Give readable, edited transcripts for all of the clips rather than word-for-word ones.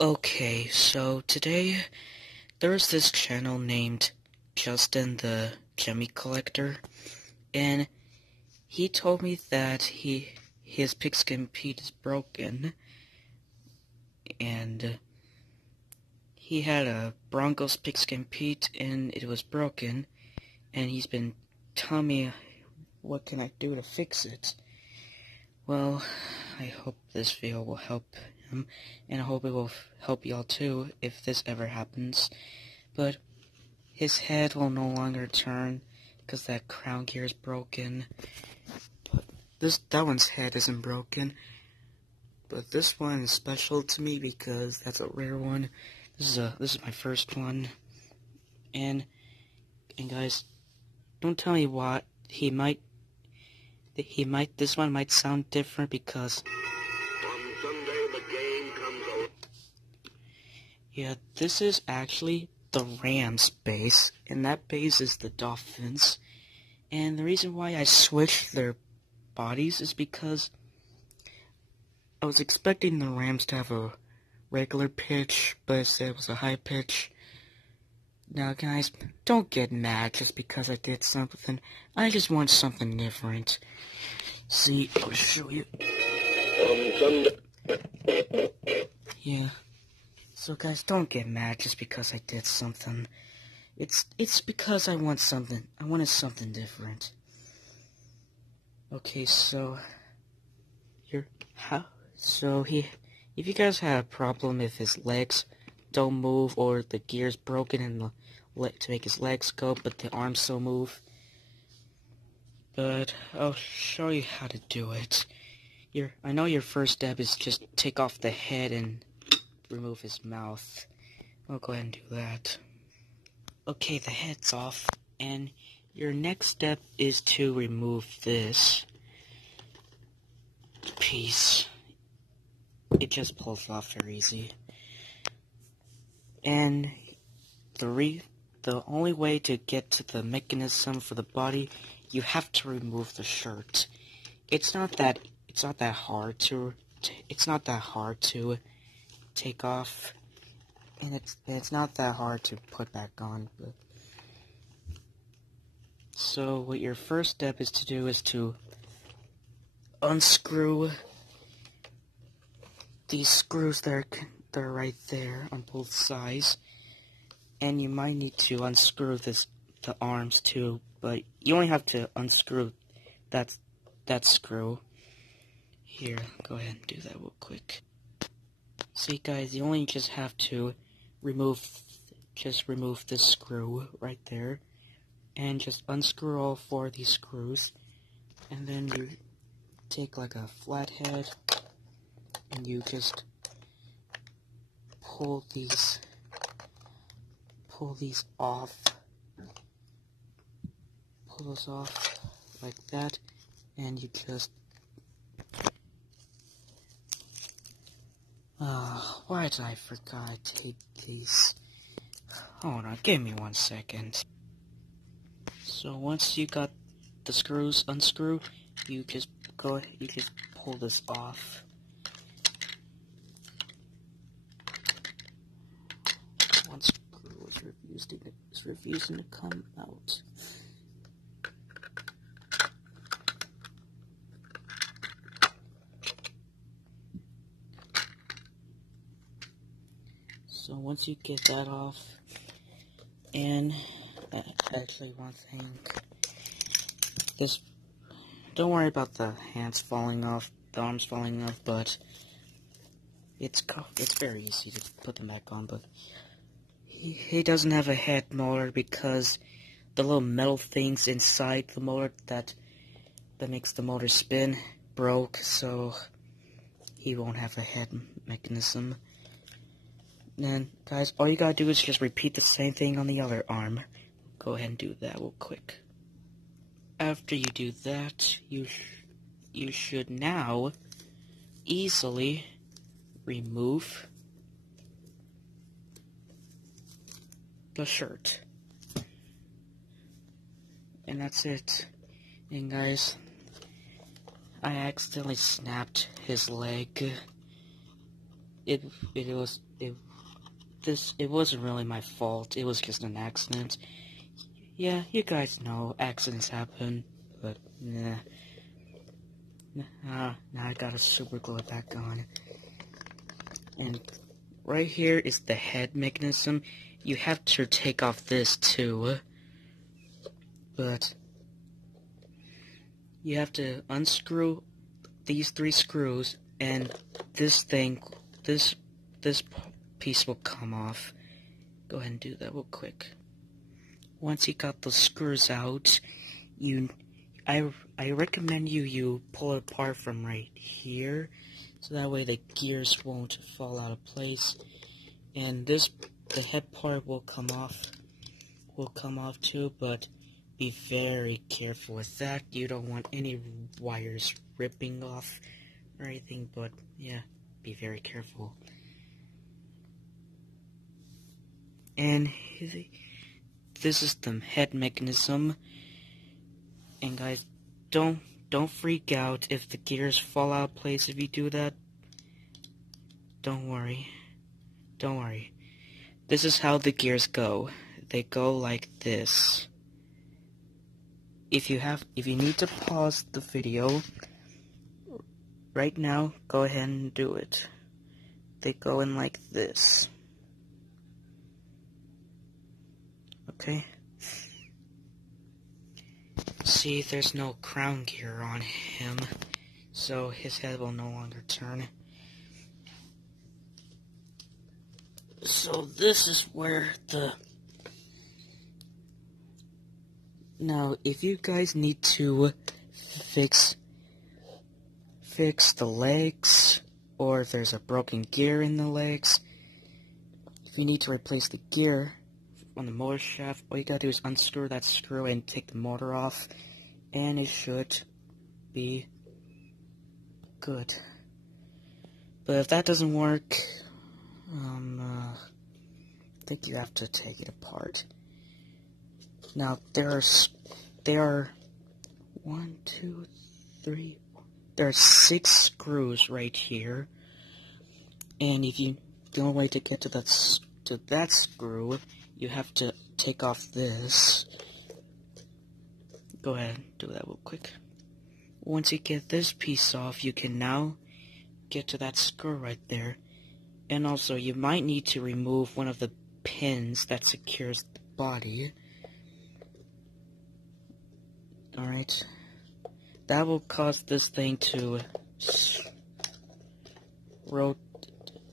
Okay, so today there's this channel named Justin the Jimmy Collector, and he told me that his Pigskin Pete is broken, and he had a Broncos Pigskin Pete and it was broken, and he's been telling me what can I do to fix it. Well, I hope this video will help him, and I hope it will help y'all too if this ever happens. But his head will no longer turn because that crown gear is broken. But that one's head isn't broken. But this one is special to me because that's a rare one. This is my first one. And guys, don't tell me what this one might sound different because On Sunday, the game comes over. yeah, this is actually the Rams base, and that base is the Dolphins. And the reason why I switched their bodies is because I was expecting the Rams to have a regular pitch, but instead it was a high pitch. Now guys, don't get mad just because I did something. I just want something different. See, I'll show you. On Sunday. Yeah. So guys, don't get mad just because I did something. It's because I wanted something different. Okay, so if you guys have a problem if his legs don't move or the gear's broken and to make his legs go, but the arms still move. But I'll show you how to do it. I know your first step is just take off the head and remove his mouth. I'll go ahead and do that. Okay, the head's off, and your next step is to remove this piece. It just pulls off very easy. And the only way to get to the mechanism for the body, you have to remove the shirt. It's not that hard to take off, and it's not that hard to put back on. But so what your first step is to do is to unscrew these screws that are right there on both sides, and you might need to unscrew the arms too, but you only have to unscrew that screw. Here, go ahead and do that real quick. See guys, you only just have to remove this screw right there, and just unscrew all 4 of these screws, and then you take like a flathead, and you just pull these off, pull those off like that, and you just why did I forgot to take these? Hold on, give me 1 second. So once you got the screws unscrewed, you just pull this off. One screw is refusing to come out. So once you get that off, and actually one thing, don't worry about the hands falling off, the arms falling off, but it's very easy to put them back on. But he doesn't have a head motor because the little metal things inside the motor that makes the motor spin broke, so he won't have a head mechanism. Then, guys, all you gotta do is just repeat the same thing on the other arm. Go ahead and do that real quick. After you do that, you should now easily remove the shirt. And that's it. And guys, I accidentally snapped his leg. it wasn't really my fault. It was just an accident. Yeah, you guys know accidents happen, but nah. Now I gotta super glue it back on. And right here is the head mechanism. You have to take off this too, but you have to unscrew these 3 screws, and this piece will come off. Go ahead and do that real quick. Once you got those screws out, I recommend you pull it apart from right here, so that way the gears won't fall out of place. And the head part will come off too, but be very careful with that. You don't want any wires ripping off or anything, but yeah, be very careful. And this is the head mechanism. And guys, don't freak out if the gears fall out of place if you do that. Don't worry. This is how the gears go. They go like this. If you need to pause the video right now, go ahead and do it. They go in like this. Okay? See, there's no crown gear on him, so his head will no longer turn. So this is where Now, if you guys need to fix the legs, or if there's a broken gear in the legs, if you need to replace the gear on the motor shaft, all you gotta do is unscrew that screw and take the motor off, and it should be good. But if that doesn't work, I think you have to take it apart. Now there are 1, 2, 3. There are 6 screws right here, and the only way to get to that screw, you have to take off this. Go ahead and do that real quick. Once you get this piece off, you can now get to that screw right there. And also, you might need to remove one of the pins that secures the body. Alright. That will cause this thing to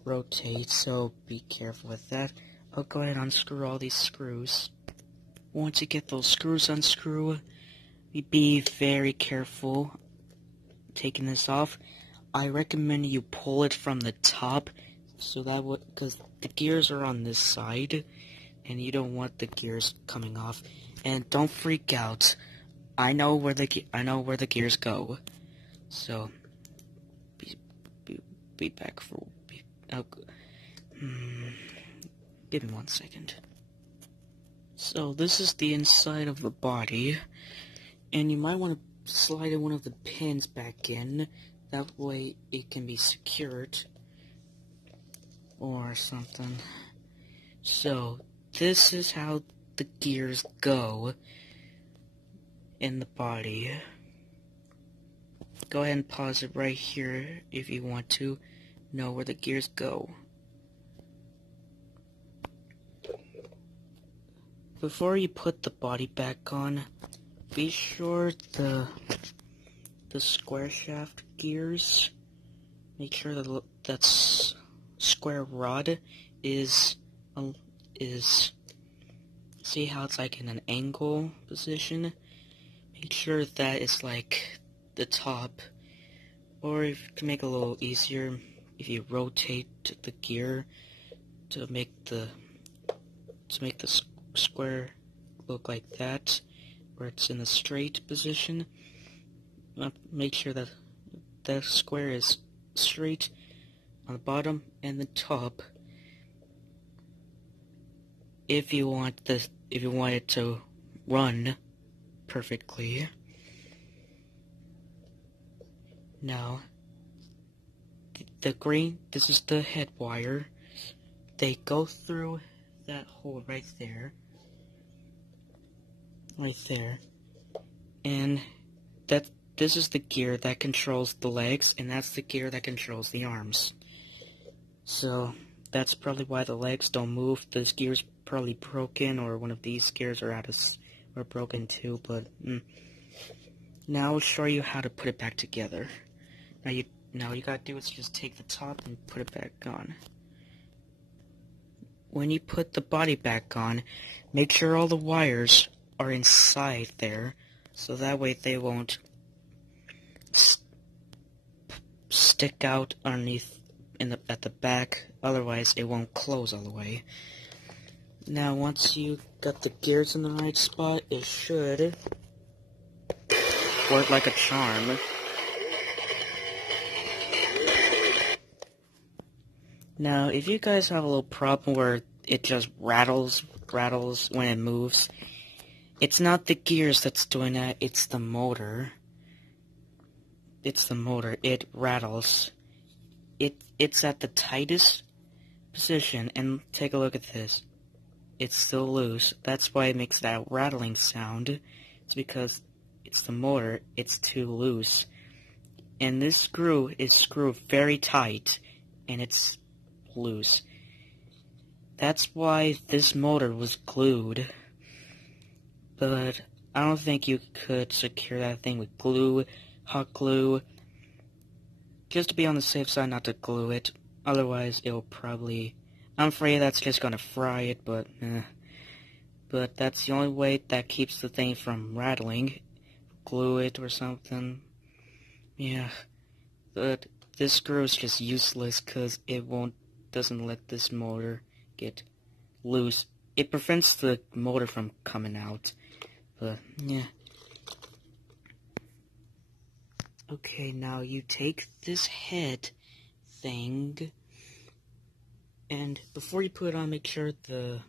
rotate, so be careful with that. I'll go ahead and unscrew all these screws. Once you get those screws unscrewed, be very careful taking this off. I recommend you pull it from the top, so that would, because the gears are on this side, and you don't want the gears coming off. And don't freak out. I know where the gears go. So be back for. Give me 1 second. So this is the inside of the body, and you might want to slide one of the pins back in. That way it can be secured or something. So this is how the gears go in the body. Go ahead and pause it right here if you want to know where the gears go. Before you put the body back on, be sure the square shaft gears, make sure that square rod is see how it's like in an angle position. Make sure that it's like the top, or if you can make it a little easier, if you rotate the gear to make the square look like that, where it's in the straight position. Make sure that the square is straight on the bottom and the top. If you want it to run perfectly. Now, the green, this is the head wire. They go through that hole right there. Right there. And this is the gear that controls the legs, and that's the gear that controls the arms. So that's probably why the legs don't move. This gear's probably broken, or one of these gears are broken too. But now I'll show you how to put it back together. Now you gotta do is just take the top and put it back on. When you put the body back on, make sure all the wires are inside there, so that way they won't stick out underneath at the back, otherwise it won't close all the way. Now once you got the gears in the right spot, it should work like a charm. Now if you guys have a little problem where it just rattles when it moves, it's not the gears that's doing that, it's the motor. It's the motor. It rattles. It's at the tightest position, and take a look at this. It's still loose. That's why it makes that rattling sound. It's because it's the motor. It's too loose. And this screw is screwed very tight, and it's loose. That's why this motor was glued. But I don't think you could secure that thing with glue, hot glue. Just to be on the safe side, not to glue it. Otherwise, it'll probably... I'm afraid that's just gonna fry it, but that's the only way that keeps the thing from rattling. Glue it or something. Yeah. But this screw is just useless because it doesn't let this motor get loose. It prevents the motor from coming out. But, yeah. Okay, now you take this head thing, and before you put it on, make sure the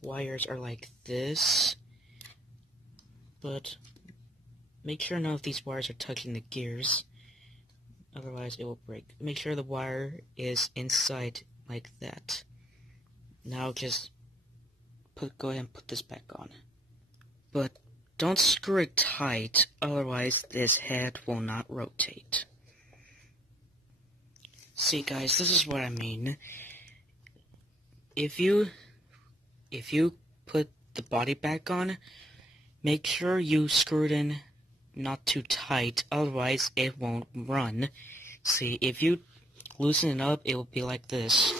wires are like this, but make sure none of these wires are touching the gears, otherwise it will break. Make sure the wire is inside like that. Now just go ahead and put this back on. But don't screw it tight, otherwise this head will not rotate. See guys, this is what I mean. If you put the body back on, make sure you screw it in not too tight, otherwise it won't run. See, if you loosen it up, it will be like this.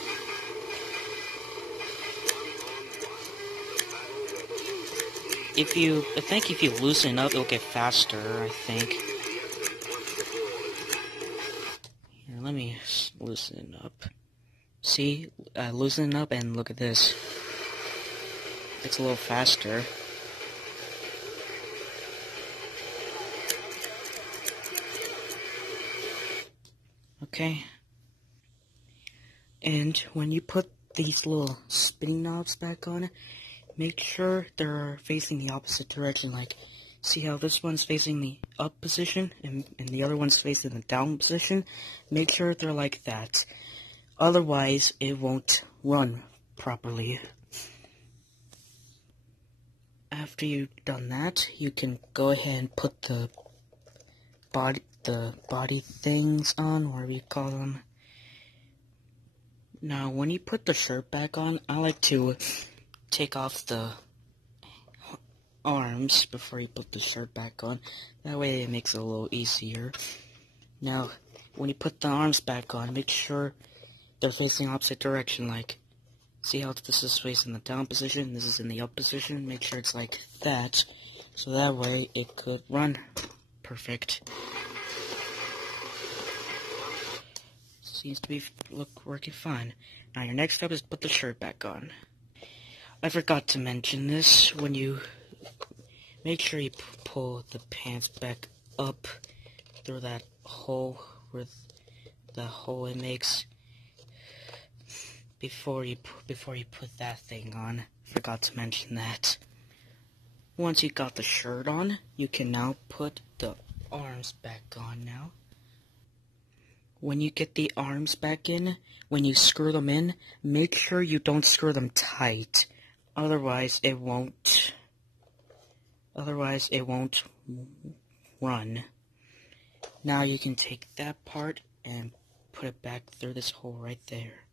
I think if you loosen it up, it'll get faster, I think. Here, let me loosen it up. See? Loosen it up and look at this. It's a little faster. Okay. And when you put these little spinning knobs back on, make sure they're facing the opposite direction. Like, see how this one's facing the up position and the other one's facing the down position? Make sure they're like that. Otherwise, it won't run properly. After you've done that, you can go ahead and put the body things on, whatever you call them. Now, when you put the shirt back on, I like to take off the arms before you put the shirt back on. That way it makes it a little easier. Now, when you put the arms back on, make sure they're facing opposite direction. Like, see how this is facing the down position, this is in the up position? Make sure it's like that, so that way it could run perfect. Seems to be working fine. Now your next step is put the shirt back on. I forgot to mention this. When you make sure you pull the pants back up through that hole with the hole it makes before you put that thing on. Forgot to mention that. Once you got the shirt on, you can now put the arms back on now. when you get the arms back in, when you screw them in, make sure you don't screw them tight. Otherwise it won't run. Now you can take that part and put it back through this hole right there.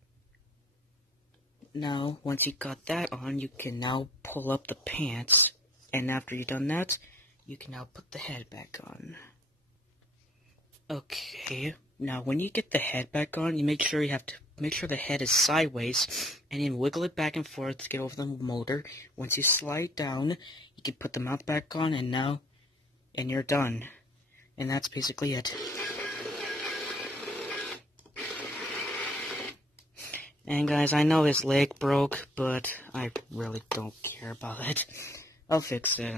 Now, once you got that on, you can now pull up the pants, and after you've done that, you can now put the head back on. Okay, now when you get the head back on, you have to make sure the head is sideways, and then wiggle it back and forth to get over the motor. Once you slide down, you can put the mouth back on, and you're done. And that's basically it. And guys, I know his leg broke, but I really don't care about it. I'll fix it.